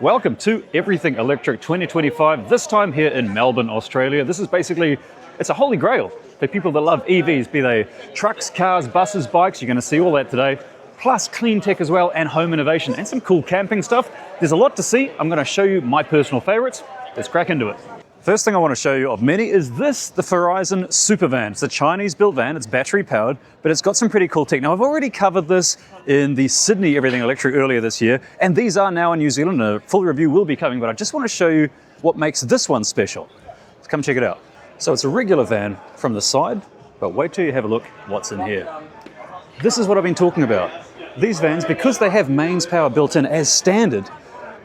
Welcome to Everything Electric 2025, this time here in Melbourne, Australia. This is basically, it's a holy grail for people that love EVs, be they trucks, cars, buses, bikes. You're going to see all that today, plus clean tech as well, and home innovation, and some cool camping stuff. There's a lot to see. I'm going to show you my personal favorites. Let's crack into it. First thing I want to show you of many is this, the Farizon super van. It's a Chinese-built van, it's battery-powered, but it's got some pretty cool tech. Now, I've already covered this in the Sydney Everything Electric earlier this year, and these are now in New Zealand. A full review will be coming, but I just want to show you what makes this one special. Let's come check it out. So it's a regular van from the side, but wait till you have a look what's in here. This is what I've been talking about. These vans, because they have mains power built in as standard,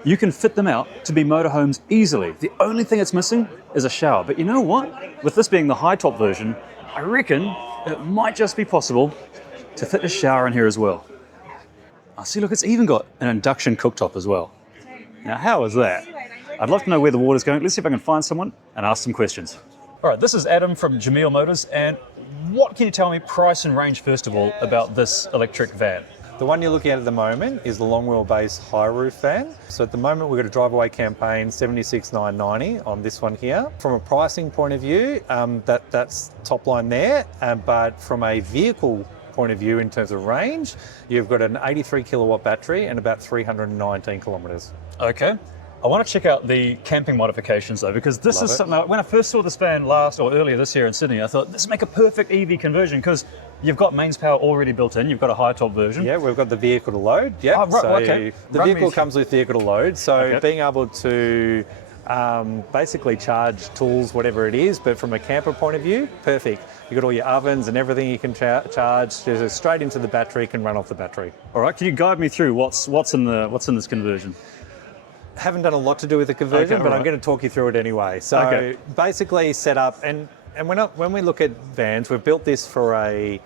you can fit them out to be motorhomes easily. The only thing it's missing is a shower. But you know what? With this being the high top version, I reckon it might just be possible to fit a shower in here as well. I see, look, it's even got an induction cooktop as well. Now, how is that? I'd love to know where the water's going. Let's see if I can find someone and ask some questions. All right, this is Adam from Jameel Motors. And what can you tell me, price and range, first of all, about this electric van? The one you're looking at the moment is the long wheelbase high roof van. So at the moment we've got a drive away campaign 76,990 on this one here. From a pricing point of view, that's top line there, but from a vehicle point of view in terms of range, you've got an 83 kilowatt battery and about 319 kilometres. Okay. I want to check out the camping modifications though, because this is something, when I first saw this van earlier this year in Sydney, I thought this would make a perfect EV conversion because you've got mains power already built in, you've got a high top version. Yeah, we've got the vehicle to load. Yeah, okay. The vehicle comes with vehicle to load, so being able to basically charge tools, whatever it is, but from a camper point of view, perfect. You've got all your ovens and everything you can charge. Just straight into the battery, can run off the battery. All right, can you guide me through what's in this conversion? Haven't done a lot to do with the conversion, but I'm going to talk you through it anyway. So basically set up, and when we look at vans, we've built this for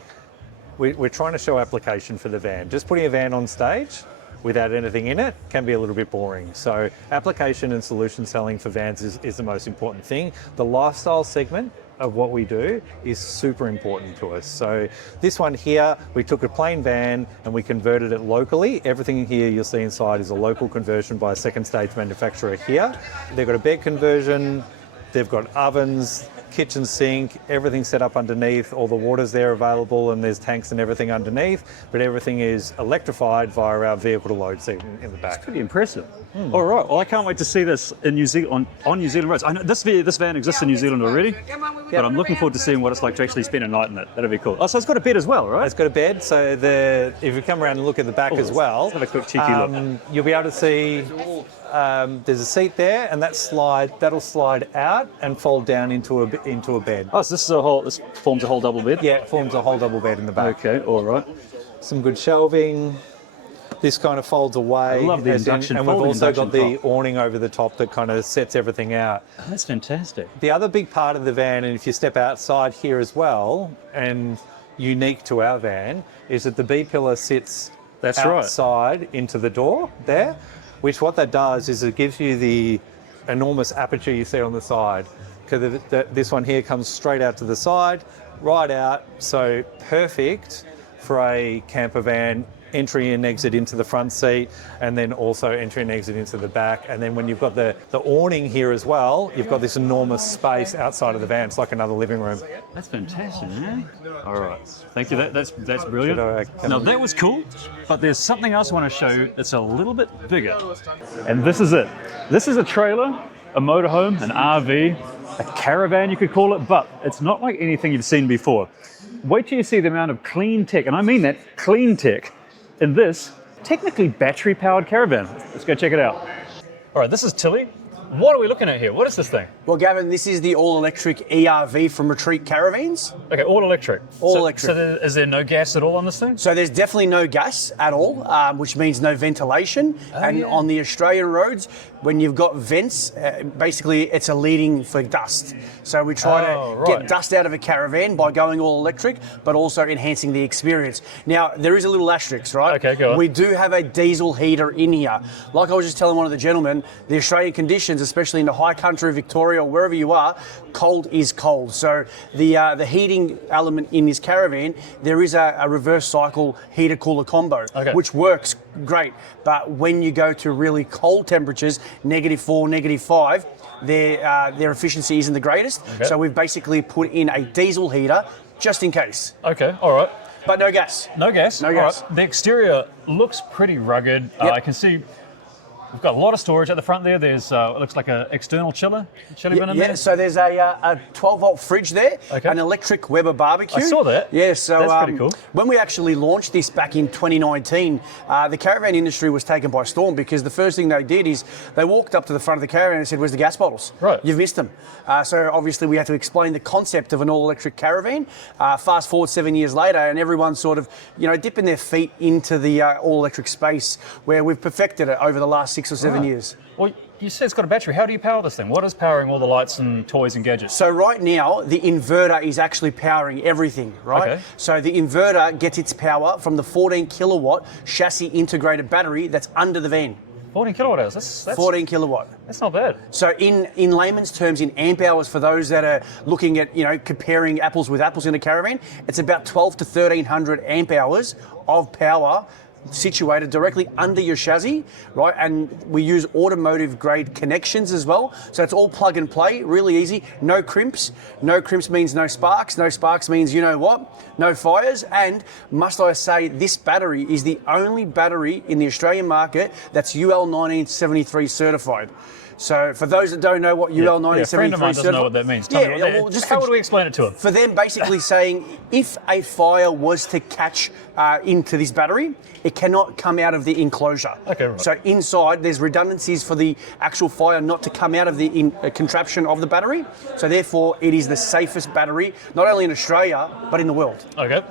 we're trying to show application for the van. Just putting a van on stage without anything in it can be a little bit boring. So application and solution selling for vans is the most important thing. The lifestyle segment of what we do is super important to us. So this one here, we took a plain van and we converted it locally. Everything here you'll see inside is a local conversion by a second stage manufacturer here. They've got a bed conversion, they've got ovens, kitchen sink, everything set up underneath, all the water's there available and there's tanks and everything underneath, but everything is electrified via our vehicle to load seat in the back. That's pretty impressive. All right, well I can't wait to see this in New Zealand, on New Zealand roads. I know this van exists in New Zealand already, but I'm looking forward to seeing what it's like to actually spend a night in it. That'd be cool. Oh, so it's got a bed as well, right? It's got a bed, so if you come around and look at the back as well, let's have a quick cheeky look. You'll be able to see there's a seat there, and that'll slide out and fold down into a bed. Oh, so this forms a whole double bed? Yeah, it forms a whole double bed in the back. Okay, all right. Some good shelving. This kind of folds away. I love the induction. And we've also got the awning over the top that kind of sets everything out. Oh, that's fantastic. The other big part of the van, and if you step outside here as well, and unique to our van, is that the B-pillar sits outside into the door there, which what that does is it gives you the enormous aperture you see on the side. Because this one here comes straight out to the side, right out, so perfect for a camper van, entry and exit into the front seat, and then also entry and exit into the back. And then when you've got the awning here as well, you've got this enormous space outside of the van. It's like another living room. That's fantastic, man. All right, thank you. That's brilliant. Now that was cool, but there's something else I want to show you that's a little bit bigger. And this is it. This is a trailer, a motorhome, an RV, a caravan you could call it, but it's not like anything you've seen before. Wait till you see the amount of clean tech, and I mean that, clean tech, in this technically battery-powered caravan. Let's go check it out. All right, this is Tilly. What are we looking at here? What is this thing? Well, Gavin, this is the all-electric ERV from Retreat Caravans. Okay, all electric. All electric. So is there no gas at all on this thing? So there's definitely no gas at all, which means no ventilation. On the Australian roads, when you've got vents, basically it's a leading for dust. So we try to get dust out of a caravan by going all electric, but also enhancing the experience. Now, there is a little asterisk, right? Okay, go on. We do have a diesel heater in here. Like I was just telling one of the gentlemen, the Australian conditions, especially in the high country of Victoria or wherever you are, cold is cold. So the heating element in this caravan, there is a reverse cycle heater cooler combo, which works great. But when you go to really cold temperatures, -4, -5, their efficiency isn't the greatest. So we've basically put in a diesel heater just in case. Okay, all right. But no gas. No gas? No gas. Right. The exterior looks pretty rugged. I can see we've got a lot of storage at the front there. There's, it looks like an external chilli bin in there. So there's a 12-volt fridge there, an electric Weber barbecue. I saw that. Yeah, so that's pretty cool. When we actually launched this back in 2019, the caravan industry was taken by storm because the first thing they did is they walked up to the front of the caravan and said, "Where's the gas bottles? Right. You've missed them." So obviously we had to explain the concept of an all-electric caravan. Fast forward 7 years later, and everyone's sort of, dipping their feet into the all-electric space where we've perfected it over the last 6 or 7 years. Well, you said it's got a battery. How do you power this thing? What is powering all the lights and toys and gadgets? So right now, the inverter is actually powering everything, right? Okay. So the inverter gets its power from the 14 kilowatt chassis integrated battery that's under the van. 14 kilowatt hours. That's 14 kilowatt. That's not bad. So in layman's terms, in amp hours, for those that are looking at, comparing apples with apples in a caravan, it's about 12 to 1300 amp hours of power situated directly under your chassis, right? And we use automotive grade connections as well. So it's all plug and play, really easy. No crimps. No crimps means no sparks. No sparks means no fires. And must I say, this battery is the only battery in the Australian market that's UL 1973 certified. So for those that don't know what UL 1973 a friend of mine doesn't know what that means. Tell me what how would we explain it to him? For them, basically saying if a fire was to catch into this battery, it cannot come out of the enclosure. Okay, right. So inside, there's redundancies for the actual fire not to come out of the contraption of the battery. So therefore, it is the safest battery, not only in Australia, but in the world. Okay.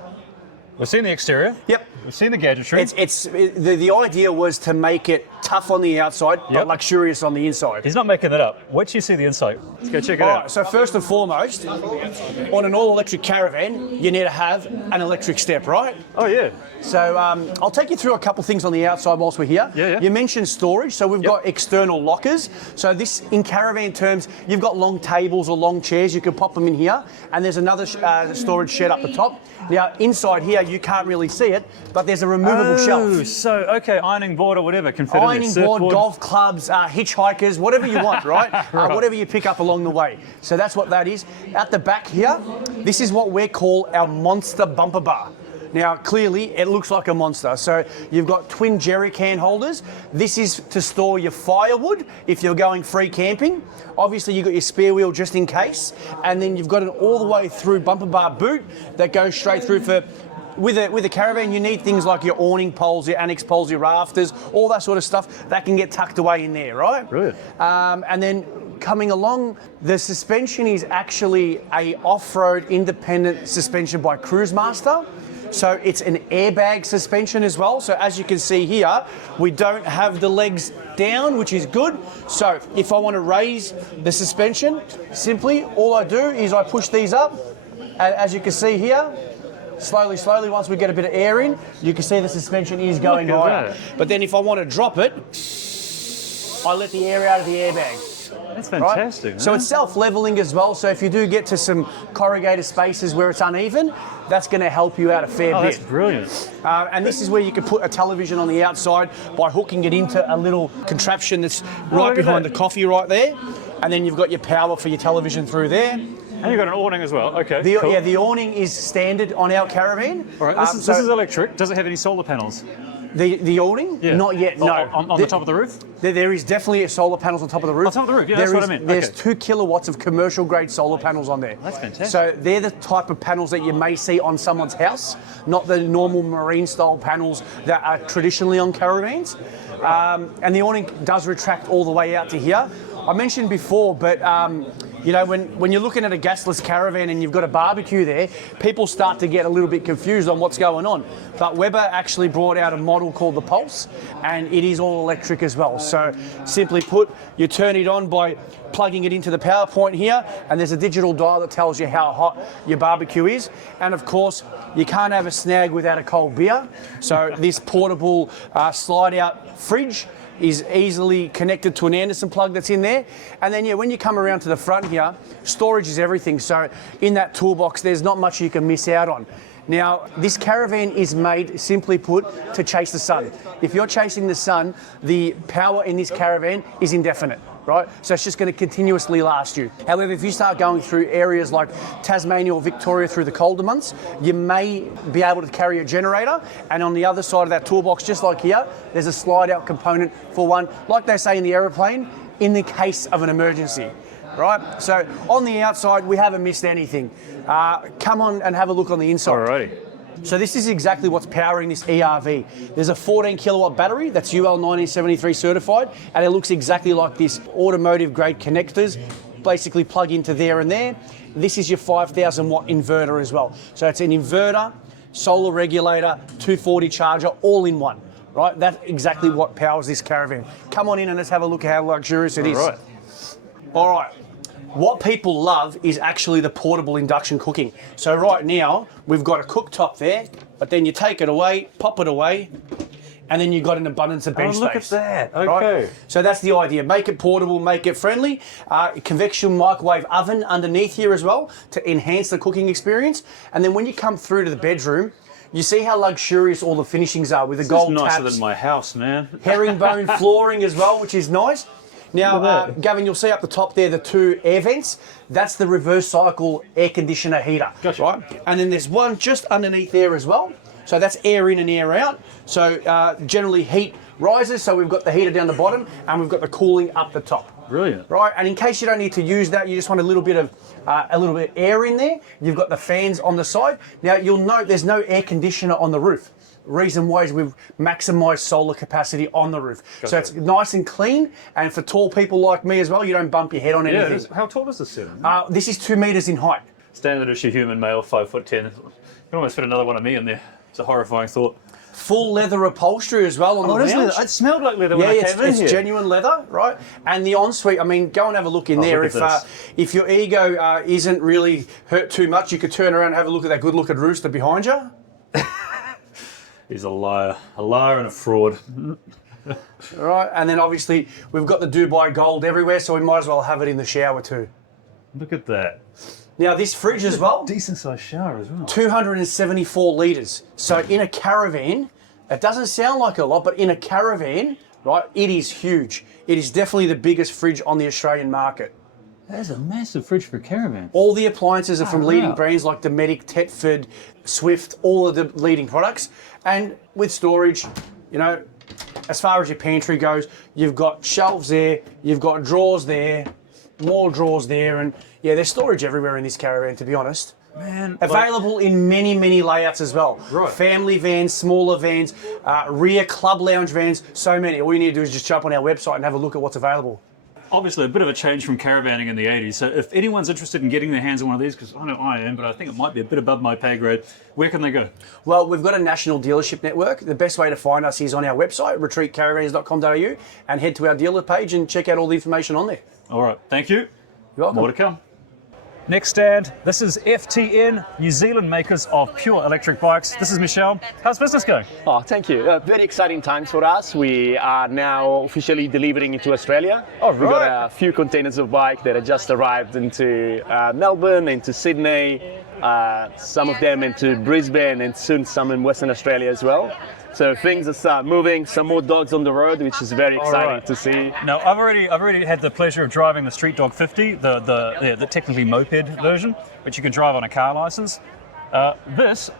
We've seen the exterior. Yep. We've seen the gadgetry. The idea was to make it tough on the outside, but luxurious on the inside. He's not making that up. Wait till you see the inside. Let's go check it out. Right, so first and foremost, on an all-electric caravan, you need to have an electric step, right? Oh, yeah. So I'll take you through a couple things on the outside whilst we're here. Yeah. You mentioned storage, so we've got external lockers. So this, in caravan terms, you've got long tables or long chairs, you can pop them in here, and there's another storage shed up the top. Now, inside here, you can't really see it, but there's a removable shelf. So, okay, ironing board or whatever can fit in there. Ironing board, golf clubs, hitchhikers, whatever you want, right? Whatever you pick up along the way. So that's what that is. At the back here, this is what we call our monster bumper bar. Now, clearly, it looks like a monster. So you've got twin jerry can holders. This is to store your firewood if you're going free camping. Obviously, you've got your spare wheel just in case. And then you've got an all the way through bumper bar boot that goes straight through for... With a caravan, you need things like your awning poles, your annex poles, your rafters, all that sort of stuff that can get tucked away in there, right? Brilliant. And then coming along, the suspension is actually a off-road independent suspension by Cruisemaster. So it's an airbag suspension as well. So as you can see here, we don't have the legs down, which is good. So if I want to raise the suspension, simply all I do is I push these up. And as you can see here, slowly, once we get a bit of air in, you can see the suspension is going higher. But then if I want to drop it, I let the air out of the airbag. That's fantastic. Right? So it's self-leveling as well. So if you do get to some corrugated spaces where it's uneven, that's going to help you out a fair bit. That's brilliant. And this is where you can put a television on the outside by hooking it into a little contraption that's right behind the coffee right there. And then you've got your power for your television through there. And you've got an awning as well. Okay. Cool. Yeah, the awning is standard on our caravan. All right. This is electric. Does it have any solar panels? The awning? Yeah. Not yet, no. On the top of the roof? There is definitely solar panels on top of the roof. On top of the roof, yeah, that's what I meant. There's 2 kilowatts of commercial grade solar panels on there. That's fantastic. So they're the type of panels that you may see on someone's house, not the normal marine style panels that are traditionally on caravans. And the awning does retract all the way out to here. I mentioned before, but when you're looking at a gasless caravan and you've got a barbecue there, people start to get a little bit confused on what's going on. But Weber actually brought out a model called the Pulse, and it is all electric as well. So simply put, you turn it on by plugging it into the power point here, and there's a digital dial that tells you how hot your barbecue is. And of course, you can't have a snag without a cold beer. So this portable slide-out fridge is easily connected to an Anderson plug that's in there. And then, yeah, when you come around to the front here, storage is everything. So in that toolbox, there's not much you can miss out on. Now, this caravan is made, simply put, to chase the sun. If you're chasing the sun, the power in this caravan is indefinite, right? So it's just going to continuously last you. However, if you start going through areas like Tasmania or Victoria through the colder months, you may be able to carry a generator. And on the other side of that toolbox, just like here, there's a slide-out component for one, like they say in the aeroplane, in the case of an emergency. Right, so on the outside, we haven't missed anything. Come on and have a look on the inside. Alrighty. So this is exactly what's powering this ERV. There's a 14 kilowatt battery that's UL 1973 certified, and it looks exactly like this. Automotive grade connectors basically plug into there and there. This is your 5,000 watt inverter as well. So it's an inverter, solar regulator, 240 charger, all in one. Right, that's exactly what powers this caravan. Come on in and let's have a look at how luxurious it is. All right. All right. What people love is actually the portable induction cooking. So right now, we've got a cooktop there, but then you take it away, pop it away, and then you've got an abundance of bench Oh, look space. at that. Okay. Right? So that's the idea. Make it portable, make it friendly. Convection microwave oven underneath here as well to enhance the cooking experience. And then when you come through to the bedroom, you see how luxurious all the finishings are with the gold It's nicer taps, than my house, man. herringbone flooring as well, which is nice. Now, Gavin, you'll see up the top there the two air vents. That's the reverse cycle air conditioner heater. Gotcha. Right? And then there's one just underneath there as well. So that's air in and air out. So generally heat rises. So we've got the heater down the bottom and we've got the cooling up the top. Brilliant. Right? And in case you don't need to use that, you just want a little bit of air in there. You've got the fans on the side. Now you'll note there's no air conditioner on the roof. Reason why is we've maximised solar capacity on the roof. Gotcha. So it's nice and clean, and for tall people like me as well, you don't bump your head on anything. How tall is this set? This is 2 metres in height. Standard issue human male, 5'10". You can almost fit another one of me in there. It's a horrifying thought. Full leather upholstery as well on the lounge. It smelled like leather when I came in it's here. genuine leather, right? And the ensuite, I mean, go and have a look in there. Look at If your ego isn't really hurt too much, you could turn around and have a look at that good-looking rooster behind you. He's a liar and a fraud. All right, and then obviously we've got the Dubai gold everywhere, so we might as well have it in the shower too. Look at that. Now this fridge as well, Decent sized shower as well. 274 litres. So in a caravan, it doesn't sound like a lot, but in a caravan, right, it is huge. It is definitely the biggest fridge on the Australian market. That is a massive fridge for a caravan. All the appliances are from leading wow. brands like Dometic, Tetford, Swift, all of the leading products. And with storage, you know, as far as your pantry goes, you've got shelves there, you've got drawers there, more drawers there, and yeah, there's storage everywhere in this caravan, to be honest. Man, Available in many, many layouts as well. Right. Family vans, smaller vans, rear club lounge vans, so many. All you need to do is just jump on our website and have a look at what's available. obviously a bit of a change from caravanning in the 80s. So if anyone's interested in getting their hands on one of these, because I know I am, but I think it might be a bit above my pay grade, where can they go? Well, we've got a national dealership network. The best way to find us is on our website, retreatcaravans.com.au, and head to our dealer page and check out all the information on there. All right, thank you. You're welcome. More to come. Next stand, this is FTN, New Zealand makers of pure electric bikes. This is Michelle. How's business going? Oh, thank you. Very exciting times for us. We are now officially delivering into Australia. Oh, We've got right. a few containers of bike that have just arrived into Melbourne, into Sydney, some of them into Brisbane, and soon some in Western Australia as well. So things are start moving, some more dogs on the road, which is very exciting right. to see. Now, I've already had the pleasure of driving the Street Dog 50, the technically moped version, which you can drive on a car license. This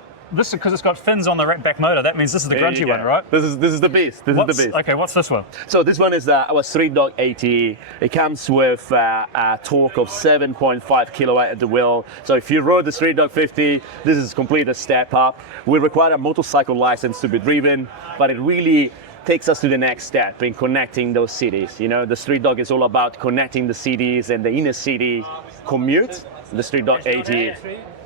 because it's got fins on the back motor, that means this is the There you grungy go. one, right? This is the beast. This is the beast. Okay, what's this one? So this one is our Street Dog 80. It comes with a torque of 7.5 kilowatt at the wheel. So if you rode the Street Dog 50, this is complete a step up. We require a motorcycle license to be driven, but it really takes us to the next step in connecting those cities. You know, the Street Dog is all about connecting the cities and the inner city commute. The Street Dog 80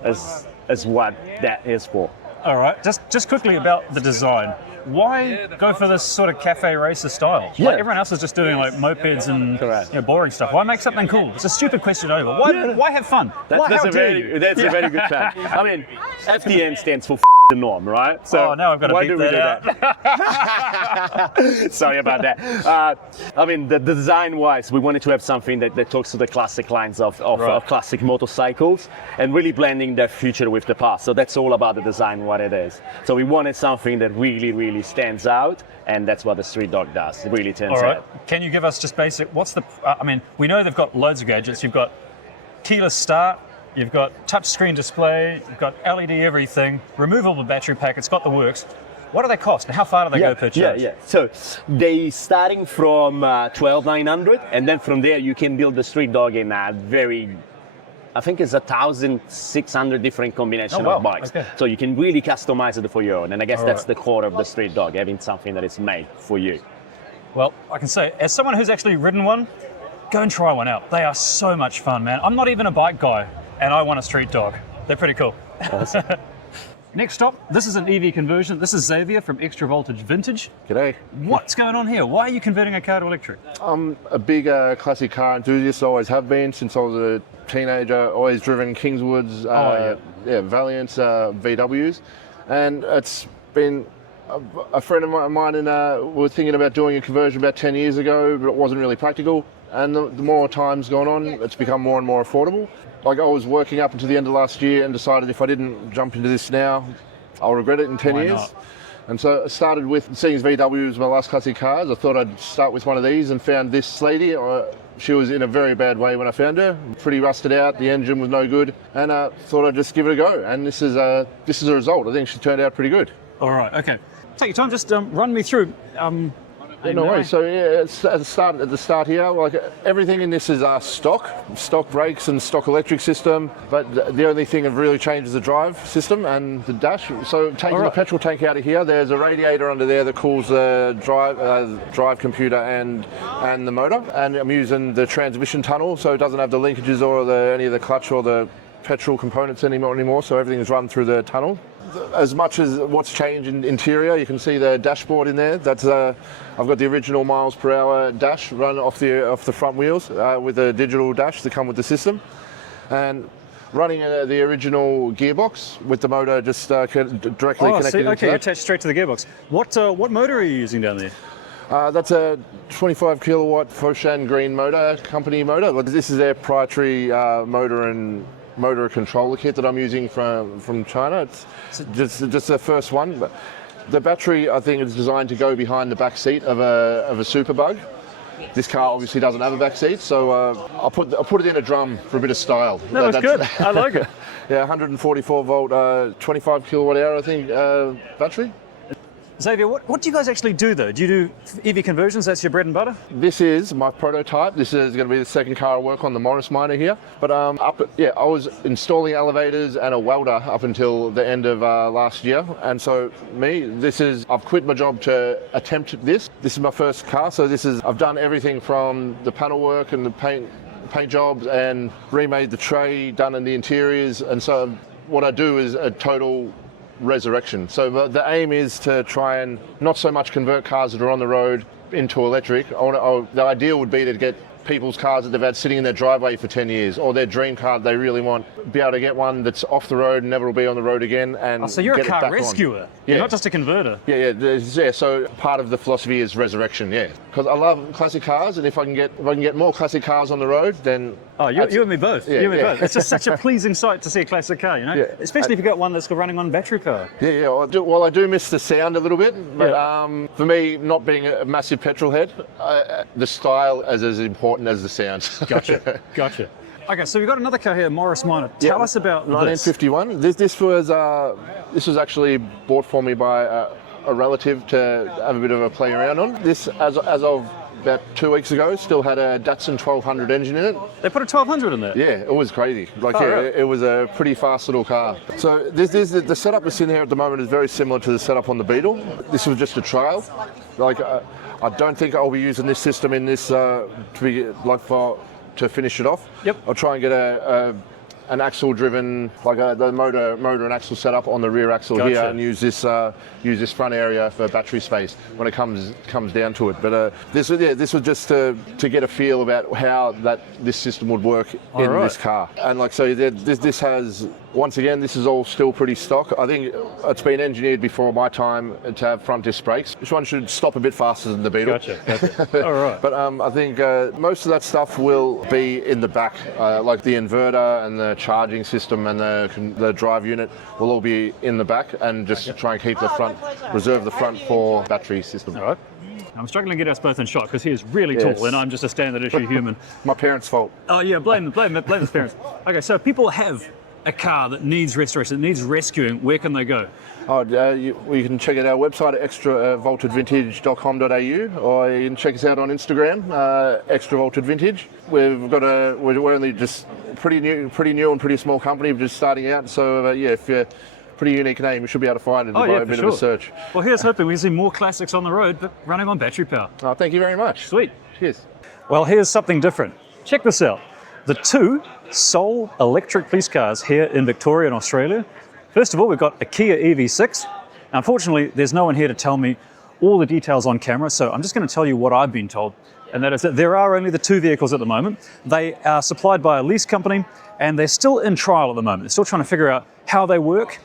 is what that is for. All right, just quickly about the design. Why go for this sort of cafe racer style? Yeah. Like everyone else is just doing like mopeds and Correct. boring stuff. Why make something cool? It's a stupid question over. Why have fun? That's How a dare you? very good fact. I mean, FTN stands for the norm, right? So now I've got to why beat do we that do that? Sorry about that. I mean, the design-wise, we wanted to have something that talks to the classic lines of classic motorcycles and really blending their future with the past. So that's all about the design, what it is. So we wanted something that really stands out, and that's what the Street Dog does. It really turns out. Can you give us just basic? What's the? I mean, we know they've got loads of gadgets. You've got keyless start. You've got touchscreen display. You've got LED everything. Removable battery pack. It's got the works. What do they cost, and how far do they go per charge? So they starting from 12,900, and then from there you can build the Street Dog in a I think it's 1,600 different combination of bikes. Okay. So you can really customize it for your own, and I guess that's the core of the Street Dog, having something that is made for you. Well, I can say, as someone who's actually ridden one, go and try one out. They are so much fun, man. I'm not even a bike guy, and I want a Street Dog. They're pretty cool. Awesome. Next stop, this is an EV conversion. This is Xavier from Xtra Voltage Vintage. G'day. What's going on here? Why are you converting a car to electric? I'm a big classic car enthusiast. Always have been since I was a teenager. Always driven Kingswoods, Valiants, VWs, and it's been a friend of mine and were thinking about doing a conversion about 10 years ago, but it wasn't really practical. And the more time's gone on, it's become more and more affordable. Like I was working up until the end of last year and decided if I didn't jump into this now, I'll regret it in 10 years. Not? And so I started with, seeing as VW was my last classic cars, I thought I'd start with one of these and found this lady. She was in a very bad way when I found her, pretty rusted out, the engine was no good, and thought I'd just give it a go. And this is a result. I think she turned out pretty good. All right, okay. Take your time, just run me through. No worries. So it's at the start here, like everything in this is stock brakes and stock electric system, but the only thing that really changed is the drive system and the dash. So taking the petrol tank out of here, there's a radiator under there that cools the drive computer and the motor, and I'm using the transmission tunnel, so it doesn't have the linkages or any of the clutch or the petrol components anymore, so everything is run through the tunnel. As much as what's changed in interior, you can see the dashboard in there. That's I've got the original miles per hour dash run off the front wheels with a digital dash to come with the system, and running the original gearbox with the motor just directly connected. Okay, attached straight to the gearbox. What motor are you using down there? That's a 25 kilowatt Foshan Green motor, company motor. This is their proprietary motor controller kit that I'm using from China. It's just the first one, but the battery I think is designed to go behind the back seat of a Superbug. This car obviously doesn't have a back seat, so I'll put it in a drum for a bit of style. No, that's good. I like it. Yeah, 144 volt, 25 kilowatt hour I think battery. Xavier, what do you guys actually do though? Do you do EV conversions? That's your bread and butter? This is my prototype. This is going to be the second car I work on, the Morris Minor here. But I was installing elevators and a welder up until the end of last year. And so I've quit my job to attempt this. This is my first car, so I've done everything from the panel work and the paint jobs and remade the tray, done in the interiors. And so what I do is a total resurrection. So the aim is to try and not so much convert cars that are on the road into electric. The ideal would be to get people's cars that they've had sitting in their driveway for 10 years, or their dream car they really want, be able to get one that's off the road and never will be on the road again. And so you're a car rescuer. You're not just a converter. Yeah. So part of the philosophy is resurrection. Yeah, because I love classic cars, and if I can get more classic cars on the road, then you and me both. Yeah, you and me both. It's just such a pleasing sight to see a classic car, especially if you've got one that's running on battery power. Yeah. Well, I do miss the sound a little bit, but for me, not being a massive petrol head, the style is as important as the sound. Gotcha. Okay, so we've got another car here, Morris Minor. Tell us about 1951. This was actually bought for me by a relative to have a bit of a play around on. This, as of about 2 weeks ago, still had a Datsun 1200 engine in it. They put a 1200 in there? Yeah, it was crazy. Right. It was a pretty fast little car. So the setup that's in here at the moment is very similar to the setup on the Beetle. This was just a trial. I don't think I'll be using this system in this to finish it off. Yep. I'll try and get a an axle-driven, like the motor and axle setup on the rear axle here, and use this front area for battery space when it comes down to it. But this was just to get a feel about how this system would work in this car. And like so, this has. Once again, this is all still pretty stock. I think it's been engineered before my time to have front disc brakes. This one should stop a bit faster than the Beetle. Gotcha. All right. But I think most of that stuff will be in the back, like the inverter and the charging system and the drive unit will all be in the back, and just try and keep the front, reserve the front for battery system. All right. I'm struggling to get us both in shot because he is really tall and I'm just a standard issue human. My parents' fault. Oh yeah, blame his parents. Okay, so if people have a car that needs restoration, that needs rescuing, where can they go? You can check out our website at extravoltedvintage.com.au, or you can check us out on Instagram, extravoltedvintage. We're only just pretty new and pretty small company, we're just starting out. So if you're pretty unique name, you should be able to find it by a bit of a search. Well, here's hoping we see more classics on the road, but running on battery power. Oh, thank you very much. Sweet. Cheers. Well, here's something different. Check this out. The two sole electric police cars here in Victoria in Australia. First of all, we've got a Kia EV6. Now, unfortunately, there's no one here to tell me all the details on camera, so I'm just going to tell you what I've been told. And that is that there are only the two vehicles at the moment. They are supplied by a lease company, and they're still in trial at the moment. They're still trying to figure out how they work,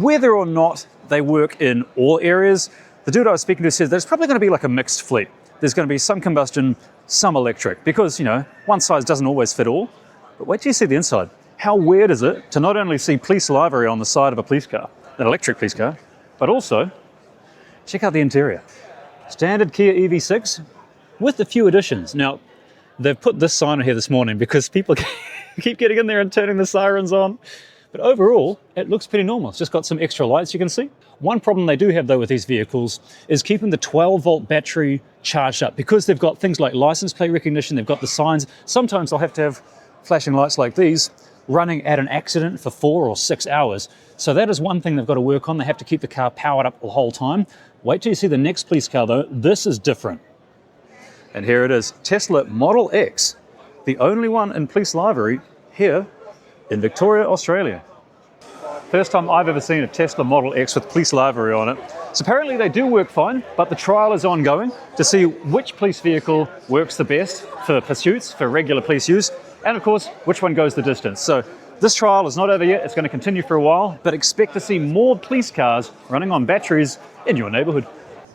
whether or not they work in all areas. The dude I was speaking to says there's probably going to be like a mixed fleet. There's going to be some combustion, some electric, because, one size doesn't always fit all. But wait till you see the inside. How weird is it to not only see police livery on the side of a police car, an electric police car, but also check out the interior. Standard Kia EV6 with a few additions. Now, they've put this sign on here this morning because people keep getting in there and turning the sirens on. But overall, it looks pretty normal. It's just got some extra lights you can see. One problem they do have though with these vehicles is keeping the 12-volt battery charged up, because they've got things like license plate recognition, they've got the signs. Sometimes they'll have to have flashing lights like these running at an accident for 4 or 6 hours. So that is one thing they've got to work on. They have to keep the car powered up the whole time. Wait till you see the next police car though. This is different. And here it is, Tesla Model X, the only one in police livery here in Victoria, Australia. First time I've ever seen a Tesla Model X with police livery on it. So apparently they do work fine, but the trial is ongoing to see which police vehicle works the best for pursuits, for regular police use, and of course, which one goes the distance. So this trial is not over yet. It's going to continue for a while, but expect to see more police cars running on batteries in your neighbourhood.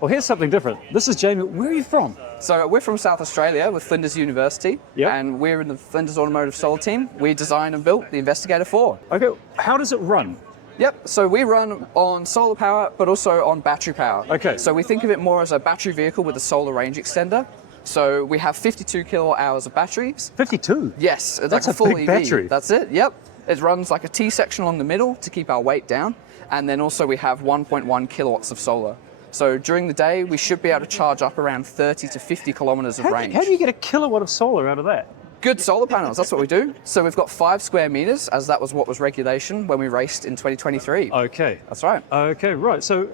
Well, here's something different. This is Jamie. Where are you from? So we're from South Australia with Flinders University, and we're in the Flinders Automotive Solar team. We designed and built the Investigator 4. Okay, how does it run? Yep, so we run on solar power, but also on battery power. Okay. So we think of it more as a battery vehicle with a solar range extender. So we have 52 kilowatt hours of batteries. 52? Yes, That's like a full big EV. battery. That's it, yep. It runs like a T-section along the middle to keep our weight down. And then also we have 1.1 kilowatts of solar. So during the day, we should be able to charge up around 30 to 50 kilometers of range. How do you get a kilowatt of solar out of that? Good solar panels, that's what we do. So we've got 5 square meters, as that was what was regulation when we raced in 2023. Okay. That's right. Okay, right. So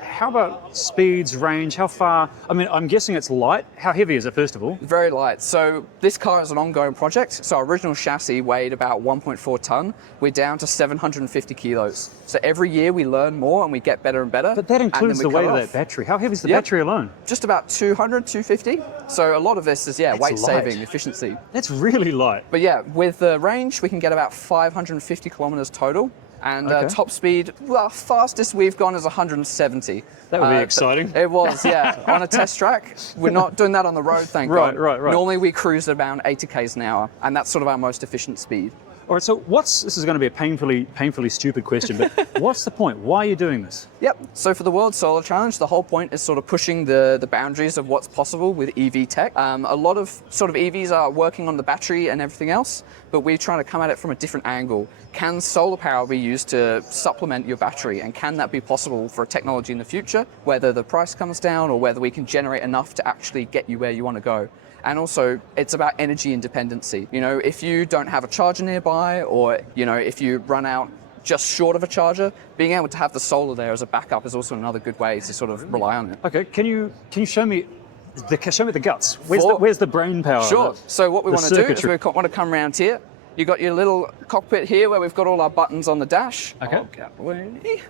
how about speeds, range, how far? I mean, I'm guessing it's light. How heavy is it, first of all? Very light. So this car is an ongoing project. So our original chassis weighed about 1.4 ton. We're down to 750 kilos. So every year we learn more and we get better and better. But that includes the weight of that battery. How heavy is the battery alone? Just about 200, 250. So a lot of this is, weight light. saving, efficiency. That's really light. But yeah, with the range, we can get about 550 kilometers total. And top speed, well, fastest we've gone is 170. That would be exciting. It was, yeah. On a test track, we're not doing that on the road, thank God. Right. Normally we cruise at around 80 k's an hour, and that's sort of our most efficient speed. All right, so this is going to be a painfully stupid question, but what's the point? Why are you doing this? Yep, so for the World Solar Challenge, the whole point is sort of pushing the boundaries of what's possible with EV tech. A lot of sort of EVs are working on the battery and everything else, but we're trying to come at it from a different angle. Can solar power be used to supplement your battery, and can that be possible for a technology in the future, whether the price comes down or whether we can generate enough to actually get you where you want to go? And also, it's about energy independency. You know, if you don't have a charger nearby, or, you know, if you run out just short of a charger, being able to have the solar there as a backup is also another good way to sort of rely on it. Okay, can you show me the guts? Where's the brain power? Sure. So what we want to do is we circuitry. want to come around here, You got your little cockpit here where we've got all our buttons on the dash. Okay.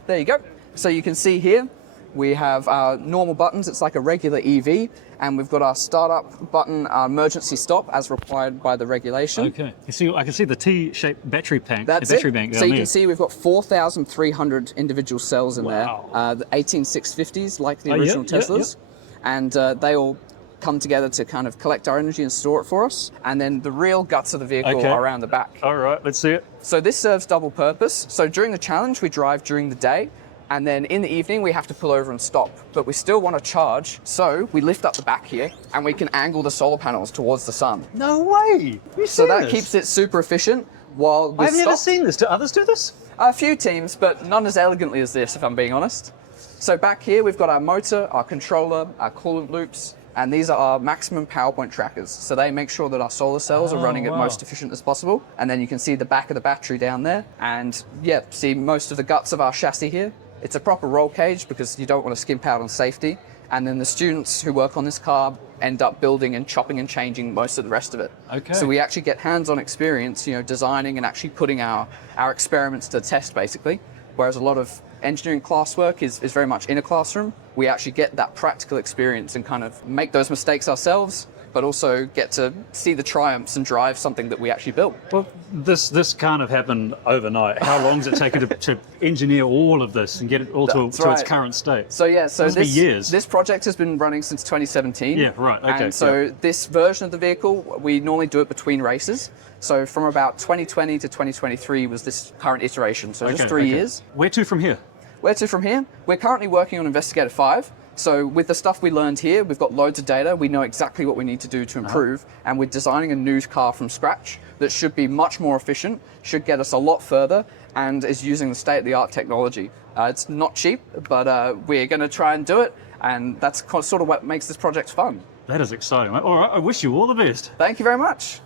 There you go. So you can see here, we have our normal buttons. It's like a regular EV. And we've got our startup button, our emergency stop as required by the regulation. Okay. You see, I can see the T-shaped battery bank. That's the battery it. bank So down you there. can see we've got 4,300 individual cells in Wow. there. The 18650s, like the Oh, original yeah, yeah, Teslas. And they all come together to kind of collect our energy and store it for us. And then the real guts of the vehicle Okay. are around the back. All right, let's see it. So this serves double purpose. So during the challenge, we drive during the day. And then in the evening, we have to pull over and stop. But we still want to charge. So we lift up the back here and we can angle the solar panels towards the sun. No way. So that keeps it super efficient while we I've never stop. seen this. Do others do this? A few teams, but none as elegantly as this, if I'm being honest. So back here, we've got our motor, our controller, our coolant loops, and these are our maximum power point trackers. So they make sure that our solar cells are running wow. at most efficient as possible. And then you can see the back of the battery down there. And yeah, see most of the guts of our chassis here. It's a proper roll cage because you don't want to skimp out on safety. And then the students who work on this car end up building and chopping and changing most of the rest of it. Okay. So we actually get hands-on experience, designing and actually putting our experiments to test, basically. Whereas a lot of engineering classwork is very much in a classroom. We actually get that practical experience and kind of make those mistakes ourselves, but also get to see the triumphs and drive something that we actually built. Well, this can't have happened overnight. How long does it take you to engineer all of this and get it all to its right. current state? So yeah, so Must be years. this project has been running since 2017. Yeah, right, okay, And so this version of the vehicle, we normally do it between races. So from about 2020 to 2023 was this current iteration. So just 3 years. Where to from here? Where to from here? We're currently working on Investigator 5. So with the stuff we learned here, we've got loads of data. We know exactly what we need to do to improve. And we're designing a new car from scratch that should be much more efficient, should get us a lot further, and is using the state-of-the-art technology. It's not cheap, but we're going to try and do it. And that's sort of what makes this project fun. That is exciting. All right, I wish you all the best. Thank you very much.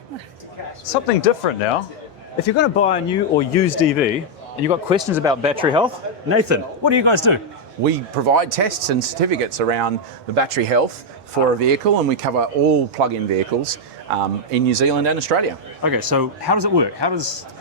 Something different now. If you're going to buy a new or used EV and you've got questions about battery health, Nathan, what do you guys do? We provide tests and certificates around the battery health for a vehicle, and we cover all plug-in vehicles in New Zealand and Australia. Okay, so how does it work? How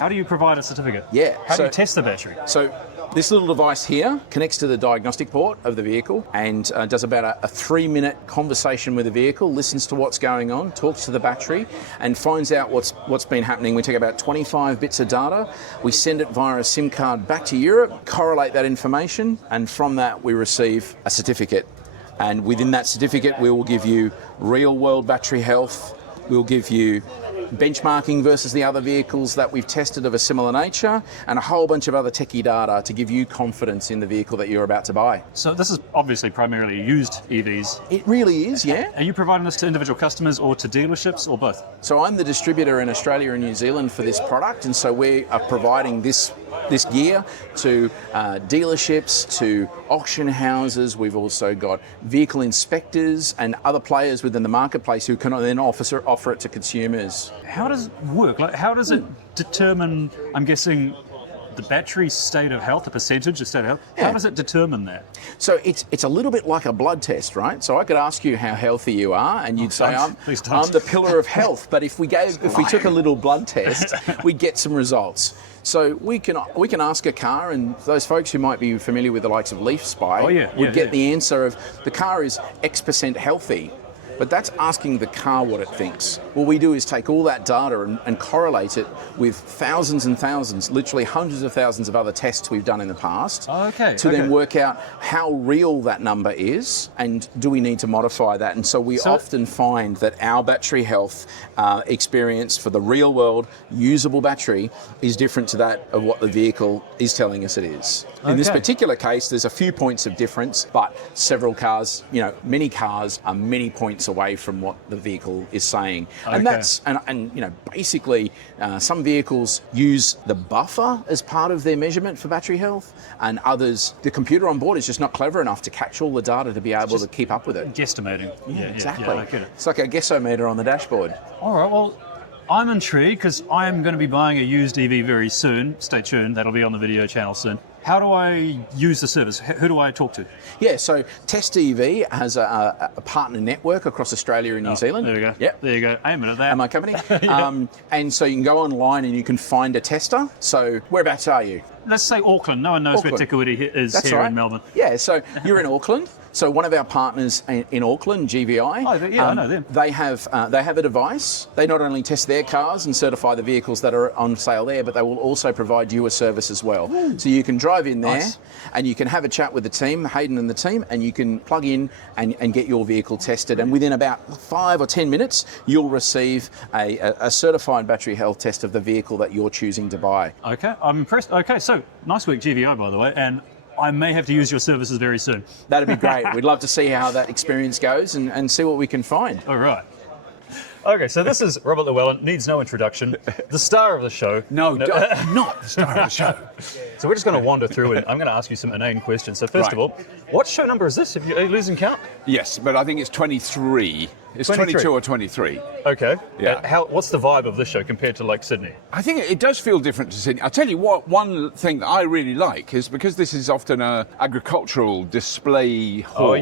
do you provide a certificate? Yeah, How do so- you test the battery? So this little device here connects to the diagnostic port of the vehicle and does about a 3-minute conversation with the vehicle, listens to what's going on, talks to the battery, and finds out what's been happening. We take about 25 bits of data, we send it via a SIM card back to Europe, correlate that information, and from that we receive a certificate. And within that certificate we will give you real-world battery health, we'll give you benchmarking versus the other vehicles that we've tested of a similar nature, and a whole bunch of other techie data to give you confidence in the vehicle that you're about to buy. So this is obviously primarily used EVs. It really is, yeah. Are you providing this to individual customers or to dealerships or both? So I'm the distributor in Australia and New Zealand for this product, and so we are providing this gear to dealerships, to auction houses. We've also got vehicle inspectors and other players within the marketplace who can then offer it to consumers. How does it work? Like, how does it determine, I'm guessing, the battery state of health, the percentage of state of health? How does it determine that? So it's a little bit like a blood test, right? So I could ask you how healthy you are, and you'd say Please don't. I'm the pillar of health. But if we took a little blood test, we'd get some results. So we can ask a car, and those folks who might be familiar with the likes of Leaf Spy would get the answer of the car is X% healthy. But that's asking the car what it thinks. What we do is take all that data and correlate it with thousands and thousands, literally hundreds of thousands of other tests we've done in the past to then work out how real that number is and do we need to modify that. And so we often find that our battery health experience for the real world usable battery is different to that of what the vehicle is telling us it is. In this particular case, there's a few points of difference, but several cars, many cars are many points away from what the vehicle is saying. And that's basically some vehicles use the buffer as part of their measurement for battery health, and others, the computer on board is just not clever enough to catch all the data to be able to keep up with it. Guesstimating. Exactly. I get it. It's like a guessometer on the dashboard. All right, well, I'm intrigued because I am going to be buying a used EV very soon. Stay tuned, that'll be on the video channel soon. How do I use the service? Who do I talk to? Yeah, so Test EV has a partner network across Australia and New Zealand. There we go. Yep. There you go. Aiming at that. And my company. And so you can go online and you can find a tester. So whereabouts are you? Let's say Auckland. No one knows where Tikawiti is. That's here right. in Melbourne. Yeah, so you're in Auckland. So one of our partners in Auckland, GVI, I know them. They have a device. They not only test their cars and certify the vehicles that are on sale there, but they will also provide you a service as well. So you can drive in there and you can have a chat with the team, Hayden and the team, and you can plug in and get your vehicle tested. And within about 5 or 10 minutes, you'll receive a certified battery health test of the vehicle that you're choosing to buy. Okay, I'm impressed. Okay, so nice work, GVI, by the way, and I may have to use your services very soon. That'd be great. We'd love to see how that experience goes and see what we can find. All right. Okay, so this is Robert Llewellyn, needs no introduction, the star of the show. Not the star of the show. So we're just going to wander through and I'm going to ask you some inane questions. So first of all, what show number is this? Are you losing count? Yes, but I think it's 23. It's 22 or 23. Okay. Yeah. What's the vibe of this show compared to like Sydney? I think it does feel different to Sydney. I'll tell you what, one thing that I really like is because this is often an agricultural display hall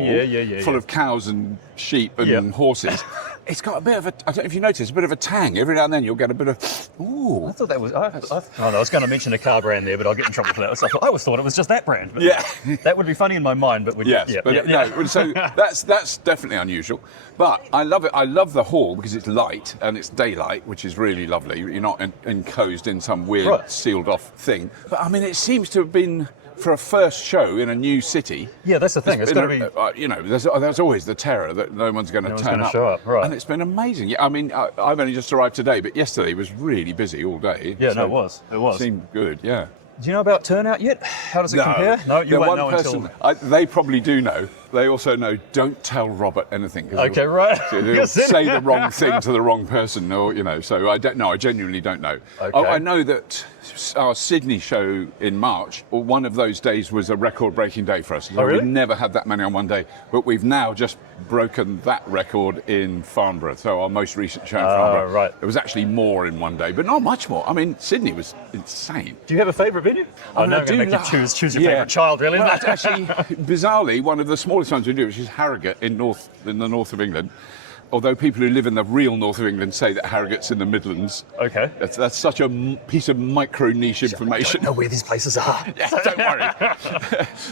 full of cows and sheep and horses. It's got a bit of a, I don't know if you notice, a bit of a tang. Every now and then you'll get a bit of, ooh. I thought that was, I was going to mention a car brand there, but I'll get in trouble for that. So I always thought it was just that brand. But yeah. That would be funny in my mind, but no, so that's definitely unusual. But I love it. I love the hall because it's light and it's daylight, which is really lovely. You're not enclosed in some weird sealed off thing. But I mean, it seems to have been, for a first show in a new city. Yeah, that's the thing. It's going to be, you know, there's always the terror that no one's going to turn up. Show up, right? And it's been amazing. Yeah, I mean, I've only just arrived today, but yesterday was really busy all day. Yeah, no, it was. It was. Seemed good. Yeah. Do you know about turnout yet? How does it compare? No, you won't know until... They probably do know. They also know, don't tell Robert anything. Okay, right. They'll say the wrong thing to the wrong person, or, you know, so I don't know. I genuinely don't know. Okay. I know that our Sydney show in March, one of those days was a record-breaking day for us. So really? We've never had that many on one day, but we've now just broken that record in Farnborough. So our most recent show in Farnborough. Right. It was actually more in one day, but not much more. I mean, Sydney was insane. Do you have a favourite venue? I know I'm going to make you choose your favourite child, really. Well, actually, bizarrely, one of the smallest ones we do, which is Harrogate in the north of England. Although people who live in the real north of England say that Harrogate's in the Midlands. Okay. That's such a piece of micro niche information. I don't know where these places are. Yeah, don't worry.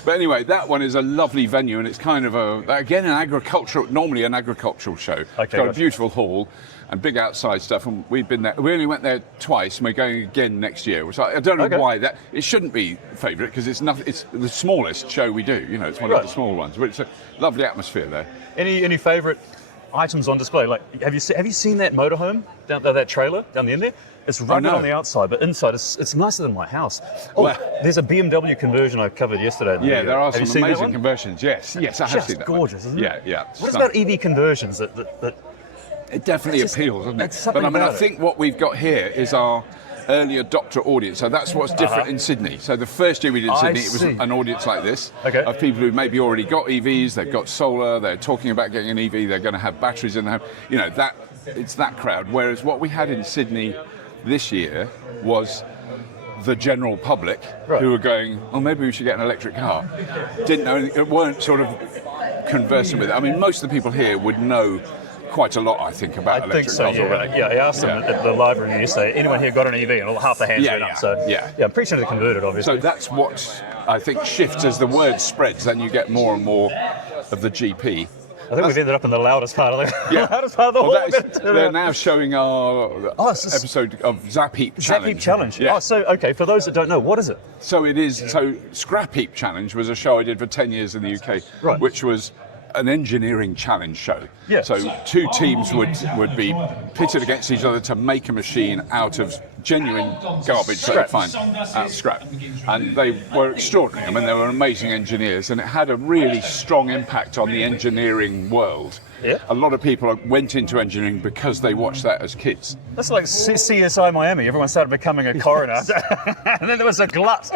But anyway, that one is a lovely venue, and it's kind of normally an agricultural show. Okay, it's got a beautiful hall and big outside stuff, and we've been there. We only went there twice, and we're going again next year. Which I don't know why that. It shouldn't be favourite because it's nothing. It's the smallest show we do. You know, it's one of the small ones, but it's a lovely atmosphere there. Any favourite items on display? Like, have you seen that motorhome down there, that trailer down the end there? It's rugged on the outside, but inside it's nicer than my house. Oh, there's a BMW conversion I covered yesterday. Yeah, there are some amazing conversions. Yes, I have seen that. Gorgeous, isn't it? Yeah. What about EV conversions that it definitely appeals, doesn't it? But I mean, I think what we've got here is our early adopter audience. So that's what's different in Sydney. So the first year we did in Sydney, it was an audience like this of people who maybe already got EVs, they've got solar, they're talking about getting an EV, they're going to have batteries in the home. You know, it's that crowd. Whereas what we had in Sydney this year was the general public who were going, oh, maybe we should get an electric car. Didn't know anything, weren't sort of conversing with it. I mean, most of the people here would know quite a lot, I think, about electric cars already. Yeah, I asked them at the library yesterday, anyone here got an EV? And half the hands went up. So I'm pretty sure they're converted, obviously. So that's what I think shifts as the word spreads, then you get more and more of the GP. I think we've ended up in the loudest part of the loudest part of the hall. They're now showing our episode of Zap Heap Challenge. Zap Heap Challenge. Yeah. Oh, so okay, for those that don't know, what is it? So it is. So Scrap Heap Challenge was a show I did for 10 years in the UK, which was an engineering challenge show. Yeah. So two teams would be pitted against each other to make a machine out of genuine garbage that they find out of scrap. And they were extraordinary. I mean, they were amazing engineers, and it had a really strong impact on the engineering world. Yeah. A lot of people went into engineering because they watched that as kids. That's like CSI Miami. Everyone started becoming a coroner, and then there was a glut.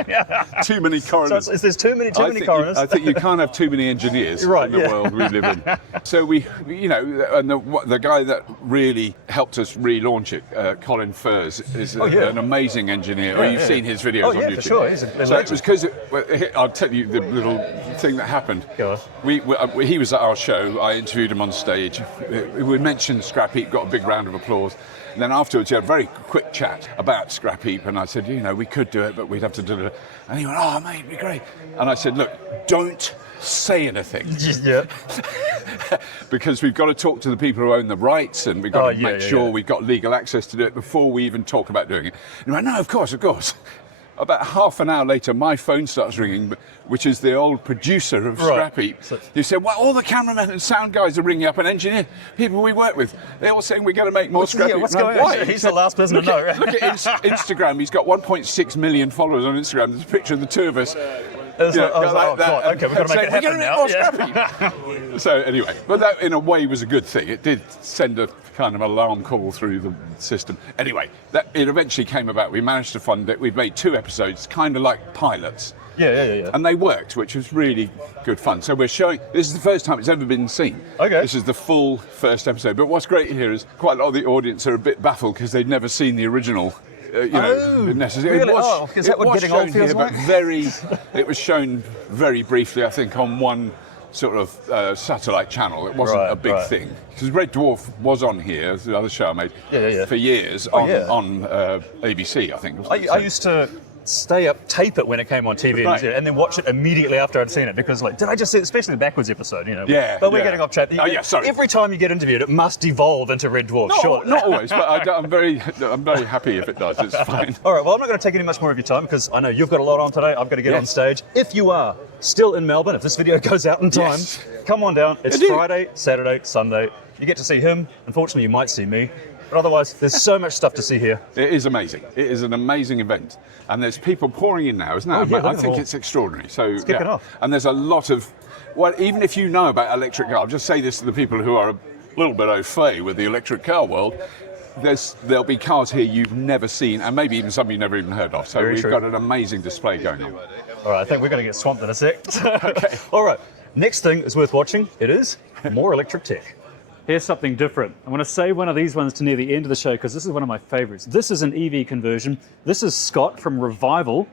Too many coroners. So there's too many coroners. I think you can't have too many engineers in the world we live in. So we, you know, and the guy that really helped us relaunch it, Colin Furs, is an amazing engineer. You've seen his videos on YouTube. For sure. He's a So it was because, I'll tell you the little thing that happened. Go on. He was at our show. I interviewed him on stage. We mentioned Scrap Heap, got a big round of applause. And then afterwards, he had a very quick chat about Scrap Heap. And I said, we could do it, but we'd have to do it. And he went, oh, mate, it'd be great. And I said, look, don't say anything. Yeah. Because we've got to talk to the people who own the rights, and we've got to make sure we've got legal access to do it before we even talk about doing it. And he went, no, of course. About half an hour later, my phone starts ringing, which is the old producer of Scrap Heap. He said, well, all the cameramen and sound guys are ringing up, and engineer, people we work with, they're all saying we're going to make more Scrap Heap. What's going on? He's the last person to know. Look at Instagram. He's got 1.6 million followers on Instagram. There's a picture of the two of us. I was like, God, okay, we've got to make it happen now. More Scrap Heap. So anyway, but that in a way was a good thing. It did send a kind of alarm call through the system. Anyway, it eventually came about. We managed to fund it. We've made 2 episodes, kind of like pilots. Yeah. And they worked, which was really good fun. So we're showing, this is the first time it's ever been seen. Okay. This is the full first episode. But what's great here is quite a lot of the audience are a bit baffled because they'd never seen the original. Necessarily. Really? Is that what getting old feels like? It was shown very briefly, I think, on one sort of satellite channel. It wasn't a big thing. Because Red Dwarf was on here, the other show I made, for years on ABC, I think. I used to stay up, tape it when it came on TV, and then watch it immediately after I'd seen it, because did I just see it, especially the backwards episode, But we're getting off track. Sorry. Every time you get interviewed, it must devolve into Red Dwarf, sure. Not always, but I'm very happy if it does. It's fine. All right, well, I'm not going to take any much more of your time, because I know you've got a lot on today. I've got to get on stage. If you are still in Melbourne, if this video goes out in time, come on down. It's Friday, Saturday, Sunday. You get to see him. Unfortunately, you might see me. But otherwise, there's so much stuff to see here. It is amazing. It is an amazing event. And there's people pouring in now, isn't it? I think it's extraordinary. So it's kicking off. And there's a lot of, even if you know about electric car, I'll just say this to the people who are a little bit au fait with the electric car world, there'll be cars here you've never seen, and maybe even some you've never even heard of. So we've got an amazing display going on. All right, I think we're going to get swamped in a sec. Okay. All right, next thing is worth watching. It is more electric tech. Here's something different. I'm going to save one of these ones to near the end of the show because this is one of my favorites. This is an EV conversion. This is Scott from Revival.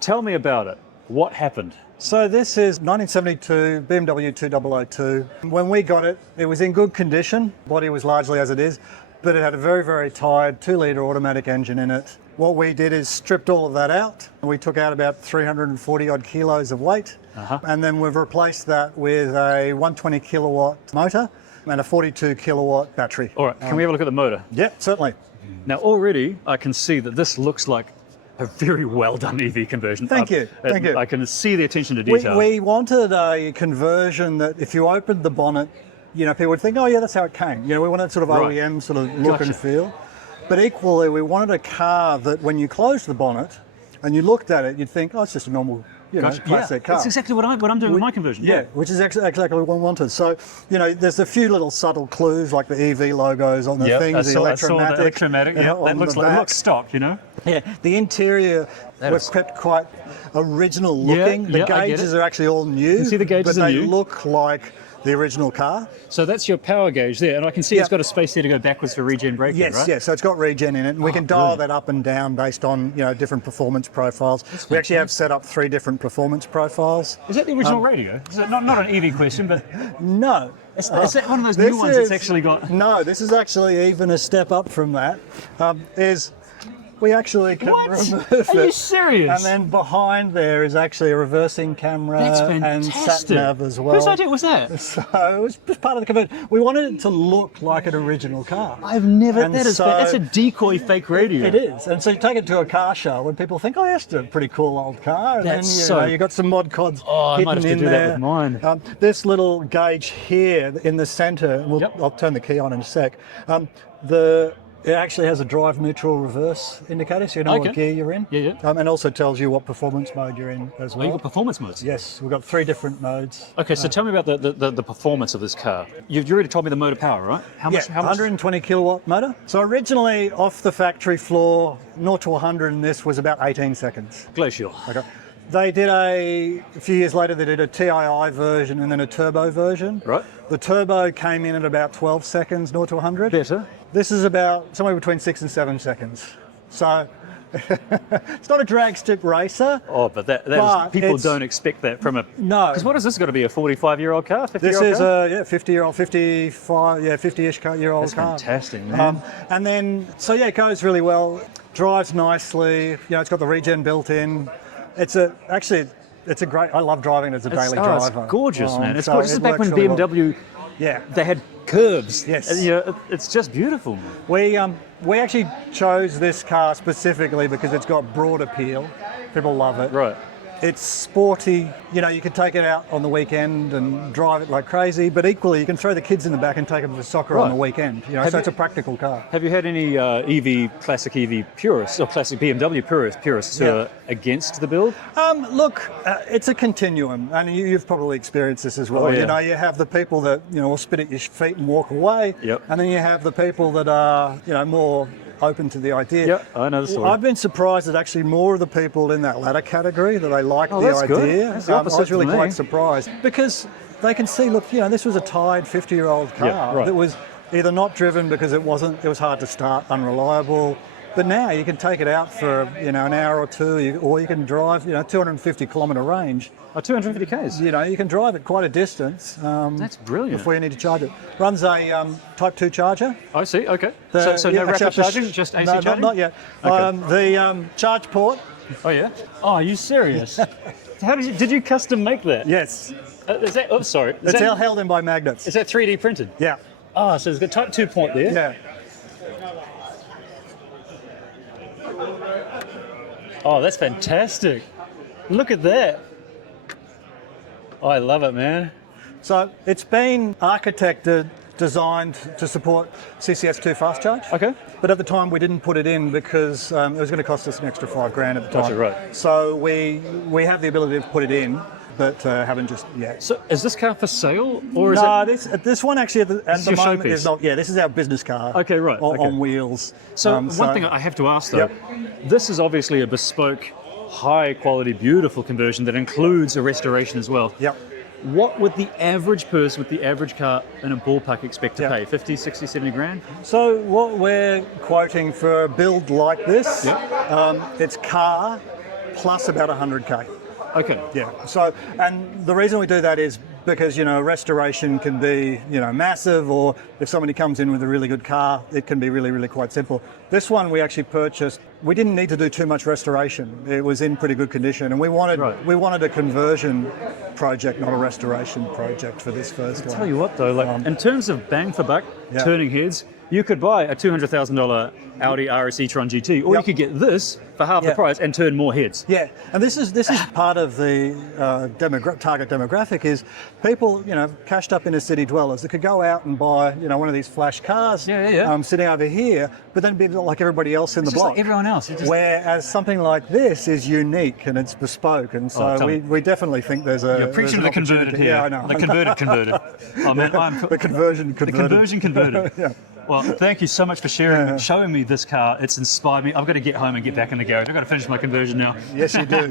Tell me about it. What happened? So this is 1972 BMW 2002. When we got it, it was in good condition. Body was largely as it is, but it had a very, very tired 2-litre automatic engine in it. What we did is stripped all of that out. We took out about 340 odd kilos of weight. And then we've replaced that with a 120 kilowatt motor and a 42 kilowatt battery. All right, can we have a look at the motor? Yeah, certainly. Now already I can see that this looks like a very well done EV conversion. Thank you. I can see the attention to detail. We wanted a conversion that if you opened the bonnet, people would think, oh yeah, that's how it came. We wanted sort of OEM sort of look and feel. But equally, we wanted a car that when you closed the bonnet and you looked at it, you'd think, oh, it's just a normal classic car. That's exactly what I'm doing with my conversion. Yeah, which is exactly what we wanted. So, there's a few little subtle clues like the EV logos on the things, the electromatic. It looks stock, Yeah, the interior was kept quite original looking. The gauges are actually all new. You see the gauges but they look like the original car. So that's your power gauge there, and I can see it's got a space there to go backwards for regen braking, right? Yes, so it's got regen in it, and we can dial that up and down based on different performance profiles. We actually have set up 3 different performance profiles. Is that the original radio? Is it not an EV question, but no. Is that one of those new ones that's actually got? No, this is actually even a step up from that. We actually can remove it. Are you serious? And then behind there is actually a reversing camera and sat-nav as well. Whose idea was that? So it was just part of the conversion. We wanted it to look like an original car. I've never, that's a decoy fake radio. It is. And so you take it to a car show and people think, oh, that's a pretty cool old car. And then you got some mod cods I might have to hidden in do there. that with mine. This little gauge here in the center, I'll turn the key on in a sec. It actually has a drive neutral reverse indicator, so you know what gear you're in. Yeah. And also tells you what performance mode you're in as well. You've got performance modes? Yes, we've got 3 different modes. Okay, so tell me about the performance of this car. You've already told me the motor power, right? How much? 120 kilowatt motor. So originally off the factory floor, 0 to 100 in this was about 18 seconds. Glacial. Okay. They did a few years later, they did a TII version and then a turbo version. Right. The turbo came in at about 12 seconds, 0 to 100. Better. This is about somewhere between 6 and 7 seconds. So it's not a drag strip racer. Oh, but people don't expect that from a... No. Because what is this got to be, a 45-year-old car, 50-year-old This is car? a 50-year-old, 55, 50-ish year-old That's car. fantastic, man. And then, so yeah, it goes really well, drives nicely, it's got the regen built in. It's a great, I love driving it as a daily driver. It's gorgeous, man. It's so gorgeous. This is it back when works really well. BMW, they had curves. Yes. And, it's just beautiful, man. We actually chose this car specifically because it's got broad appeal. People love it. Right. It's sporty. You can take it out on the weekend and drive it like crazy, but equally you can throw the kids in the back and take them to soccer on the weekend. So it's a practical car. Have you had any classic EV purists or classic BMW purists who are against the build? Look, it's a continuum, and you've probably experienced this as well. Oh, yeah. You have the people that will spit at your feet and walk away, and then you have the people that are more open to the idea. Yeah, I know the story. I've been surprised that actually more of the people in that latter category that they like the that's idea. Good. That's the I opposite was really to me. quite surprised because they can see, look, this was a tired 50-year-old car that was either not driven because it was hard to start, unreliable. But now you can take it out for an hour or two, or you can drive 250 kilometre range. Oh, 250 k's. You can drive it quite a distance. That's brilliant. Before you need to charge it. Runs a Type 2 charger. I see. Okay. So no rapid charging, just AC charging. Not yet. Okay. The charge port. Oh yeah. Oh, are you serious? Did you custom make that? Yes. Is that? Oh, sorry. It's held in by magnets. Is that 3D printed? Yeah. Oh, so there's got Type 2 port there. Yeah. Oh, that's fantastic. Look at that. Oh, I love it, man. So it's been architected, designed to support CCS2 fast charge. Okay. But at the time we didn't put it in because it was going to cost us an extra $5,000 at the time. Gotcha, right. So we have the ability to put it in, but haven't just yet. So is this car for sale, or is it? This one actually at the your moment showpiece? is not. Yeah, this is our business car. Okay, right. On wheels. So one thing I have to ask though, this is obviously a bespoke, high quality, beautiful conversion that includes a restoration as well. Yep. What would the average person with the average car in a ballpark expect to pay? 50, 60, 70 grand? So what we're quoting for a build like this, it's car plus about 100K. Okay. Yeah. So, and the reason we do that is because, restoration can be, massive, or if somebody comes in with a really good car, it can be really, really quite simple. This one we actually purchased. We didn't need to do too much restoration. It was in pretty good condition, and we wanted a conversion project, not a restoration project for this first one. Tell you what though, in terms of bang for buck, turning heads, you could buy a $200,000 Audi RS e-tron GT, or you could get this for half the price and turn more heads. Yeah, and this is part of the target demographic is people, cashed up inner city dwellers that could go out and buy, one of these flash cars sitting over here, but then be like everybody else in the block. Like everyone else. Whereas something like this is unique and it's bespoke, and so we definitely think there's a. You're preaching the converted here. Yeah, I know. The converted. Oh man, the conversion converted. The conversion converted. Yeah. Well, thank you so much for showing me this car. It's inspired me. I've got to get home and get back in the garage. I've got to finish my conversion now. Yes, you do.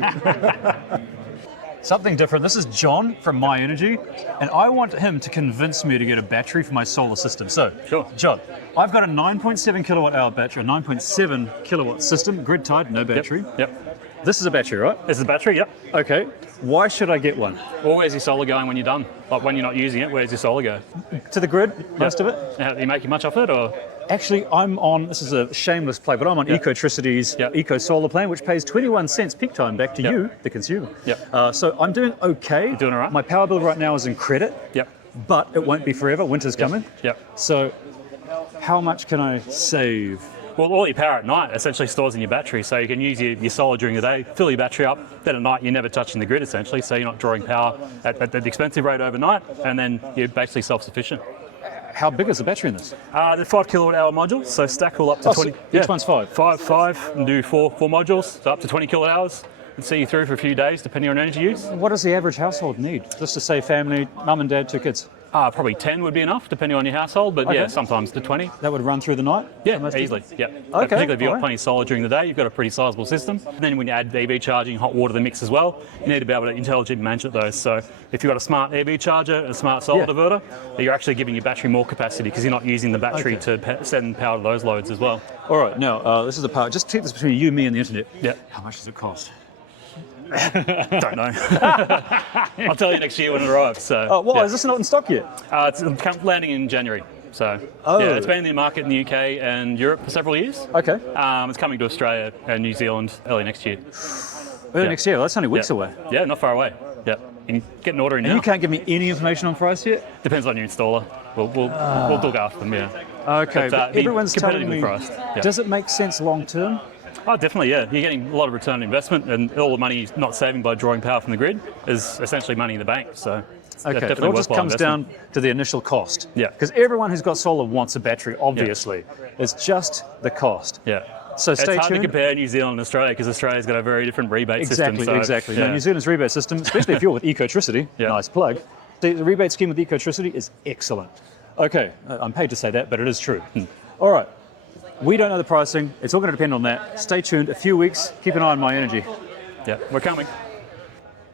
Something different. This is John from myenergi, and I want him to convince me to get a battery for my solar system. So, John, I've got a 9.7 kilowatt hour battery, a 9.7 kilowatt system, grid tied, no battery. Yep. This is a battery, right? This is a battery, yep. Okay. Why should I get one? Well, where's your solar going when you're done? Like when you're not using it, where's your solar go? To the grid, most of it. Do you make much off it, or? Actually, I'm on, this is a shameless plug, but I'm on Ecotricity's Eco Solar plan, which pays 21 cents peak time back to you, the consumer. So I'm doing okay. You're doing all right. My power bill right now is in credit, but it won't be forever. Winter's coming. So how much can I save? Well, all your power at night essentially stores in your battery, so you can use your solar during the day, fill your battery up, then at night you're never touching the grid essentially, so you're not drawing power at the expensive rate overnight, and then you're basically self-sufficient. How big is the battery in this? The 5 kilowatt hour modules, so stackable up to 20. Each one's 5? 5, and do four modules, so up to 20 kilowatt hours. And see you through for a few days, depending on energy use. What does the average household need? Just to say family, mum and dad, 2 kids. Probably 10 would be enough, depending on your household, but yeah, sometimes to 20. That would run through the night? Yeah, easily. Yeah. Particularly if you've got plenty of solar during the day, you've got a pretty sizable system. And then when you add EV charging, hot water to the mix as well, you need to be able to intelligently manage those. So if you've got a smart EV charger and a smart solar diverter, you're actually giving your battery more capacity because you're not using the battery to send power to those loads as well. All right, now this is the part. Just keep this between you, me, and the internet. Yeah. How much does it cost? Don't know. I'll tell you next year when it arrives. So. Is this not in stock yet? It's landing in January. So yeah, it's been in the market in the UK and Europe for several years. Okay. It's coming to Australia and New Zealand early next year. Early next year? Well, that's only weeks away. Yeah, not far away. Yeah. You can get an order in now. You can't give me any information on price yet? Depends on your installer. We'll look after them, yeah. Okay, but everyone's telling me, priced. Yeah. Does it make sense long term? Oh, definitely, yeah. You're getting a lot of return on investment, and all the money you're not saving by drawing power from the grid is essentially money in the bank. So, okay, definitely it all just comes down to the initial cost. Yeah. Because everyone who's got solar wants a battery, obviously. Yeah. It's just the cost. Yeah. So stay tuned. It's hard to compare New Zealand and Australia because Australia's got a very different rebate system. So, exactly. Yeah. Now, New Zealand's rebate system, especially if you're with Ecotricity, nice plug, the rebate scheme with Ecotricity is excellent. Okay, I'm paid to say that, but it is true. All right. We don't know the pricing. It's all going to depend on that. Stay tuned. A few weeks. Keep an eye on myenergi. Yeah, we're coming.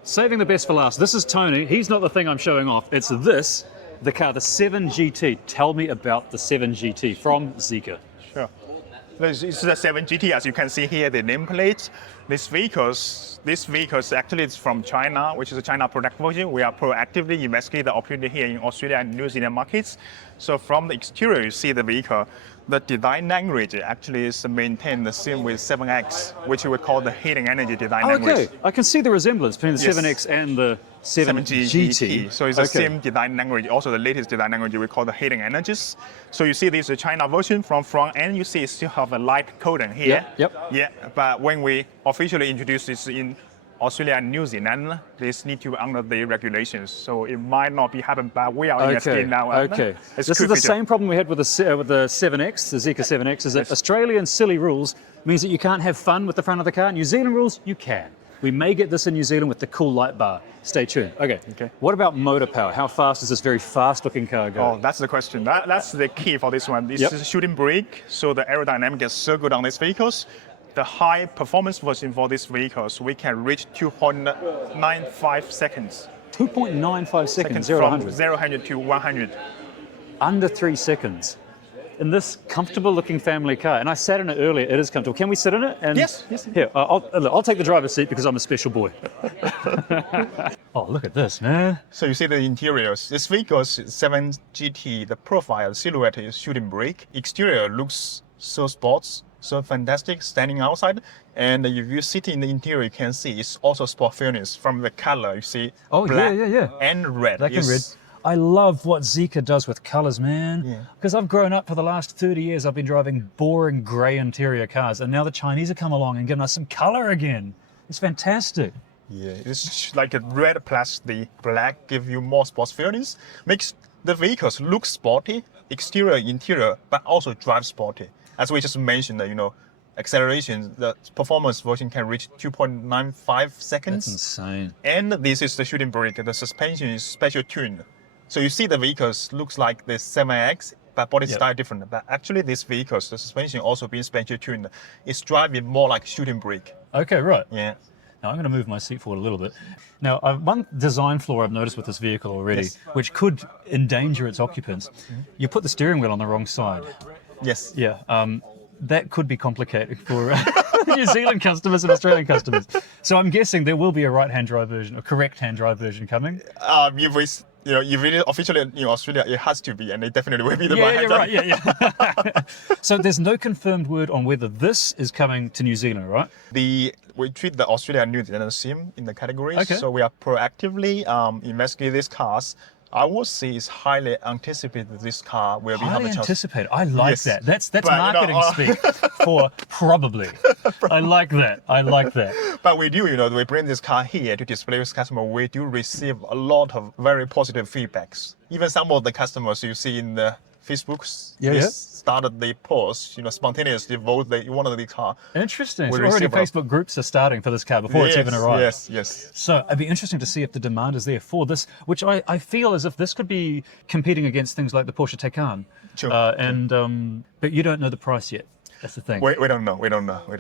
Saving the best for last. This is Tony. He's not the thing I'm showing off. It's this, the car, the 7 GT. Tell me about the 7 GT from Zeekr. Sure. This is the 7 GT. As you can see here, the nameplate. This vehicle actually is from China, which is a China product version. We are proactively investigating the opportunity here in Australia and New Zealand markets. So from the exterior, you see the vehicle. The design language actually is maintained the same with 7X, which we call the hidden energy design language. Okay, I can see the resemblance between the 7X and the 7 GT. So it's the same design language, also the latest design language we call the hidden energies. So you see this is a China version from front end, you see it still have a light coating here. Yeah, but when we officially introduce this in Australia and New Zealand, this need to be under the regulations. So it might not be happening, but we are investigating now. Okay. This is the same problem we had with the 7X, the Zeekr 7X, is that Australian silly rules means that you can't have fun with the front of the car. New Zealand rules, you can. We may get this in New Zealand with the cool light bar. Stay tuned. Okay. What about motor power? How fast does this very fast-looking car go? Oh, that's the question. That's the key for this one. This is a shooting brake, so the aerodynamic is so good on these vehicles. The high performance version for these vehicles, we can reach 2.95 seconds. 2.95 seconds, 0 to 100. From 0 to 100. Under 3 seconds. In this comfortable looking family car, and I sat in it earlier, it is comfortable. Can we sit in it? And yes. Here, I'll take the driver's seat because I'm a special boy. Oh, look at this, man. So you see the interiors. This vehicle's 7 GT, the profile, silhouette is shooting brake. Exterior looks so sports. So fantastic, standing outside. And if you sit in the interior, you can see it's also sport furnace from the color. You see black and red. Black and red. I love what Zeekr does with colors, man. Because I've grown up for the last 30 years, I've been driving boring gray interior cars. And now the Chinese have come along and given us some color again. It's fantastic. Yeah, it's like a red plus the black give you more sports furnace. Makes the vehicles look sporty, exterior, interior, but also drive sporty. As we just mentioned, acceleration, the performance version can reach 2.95 seconds. That's insane. And this is the shooting brake. The suspension is special tuned. So you see the vehicles looks like the 7X, but body style different. But actually, this vehicles, the suspension also being special tuned. It's driving more like shooting brake. Okay, right. Yeah. Now I'm going to move my seat forward a little bit. Now, one design flaw I've noticed with this vehicle already, which could endanger its occupants, you put the steering wheel on the wrong side. Yes. Yeah. That could be complicated for New Zealand customers and Australian customers. So I'm guessing there will be a right-hand drive version, a correct hand drive version coming. If really officially in Australia, it has to be, and it definitely will be the right hand drive. Yeah. So there's no confirmed word on whether this is coming to New Zealand, right? We treat the Australia and New Zealand the same in the categories. Okay. So we are proactively investigating these cars. I would say it's highly anticipated this car will be highly have a chance. Anticipated. I like that. That's marketing speak for probably. I like that. But we do, we bring this car here to display with customers. We do receive a lot of very positive feedbacks. Even some of the customers you see in the Facebook started the post, spontaneously vote they wanted the car. Interesting. So already Facebook groups are starting for this car before it's even arrived. Yes. So it'd be interesting to see if the demand is there for this, which I feel as if this could be competing against things like the Porsche Taycan. Sure. But you don't know the price yet. That's the thing. We don't know.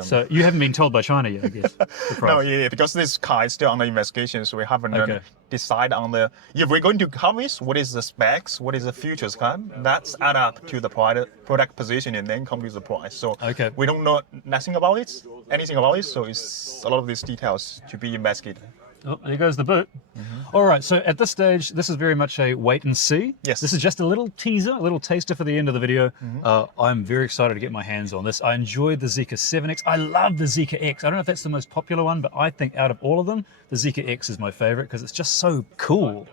So you haven't been told by China yet, I guess. The price. No, because this car is still under investigation, so we haven't decided on if we're going to harvest, what is the specs, what is the futures kind. That's add up to the product position and then come to the price. So we don't know anything about it. So it's a lot of these details to be investigated. Oh, there goes the boot. All right, so at this stage, this is very much a wait and see. Yes. This is just a little teaser, a little taster for the end of the video. I'm very excited to get my hands on this. I enjoyed the Zeekr 7X. I love the Zeekr X. I don't know if that's the most popular one, but I think out of all of them, the Zeekr X is my favorite because it's just so cool.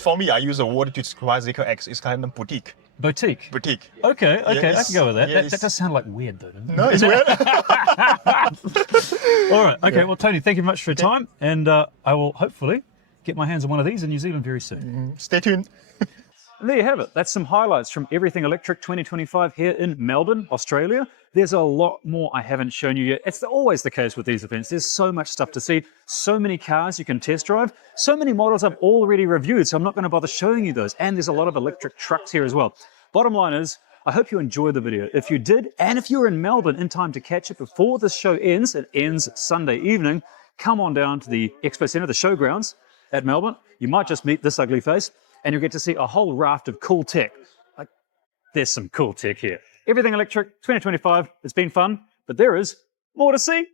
For me, I use a word to describe Zeekr X. It's kind of boutique. Boutique? Boutique. Okay, I can go with that. Yes. That does sound like weird though, doesn't it? No, it's weird. All right, okay, well Tony, thank you very much for your time, and I will hopefully get my hands on one of these in New Zealand very soon. Stay tuned. And there you have it. That's some highlights from Everything Electric 2025 here in Melbourne, Australia. There's a lot more I haven't shown you yet. It's always the case with these events. There's so much stuff to see, so many cars you can test drive, so many models I've already reviewed, so I'm not going to bother showing you those. And there's a lot of electric trucks here as well. Bottom line is, I hope you enjoyed the video. If you did, and if you're in Melbourne in time to catch it before this show ends, it ends Sunday evening, come on down to the Expo Centre, the showgrounds at Melbourne. You might just meet this ugly face, and you'll get to see a whole raft of cool tech. There's some cool tech here. Everything Electric 2025, it's been fun, but there is more to see.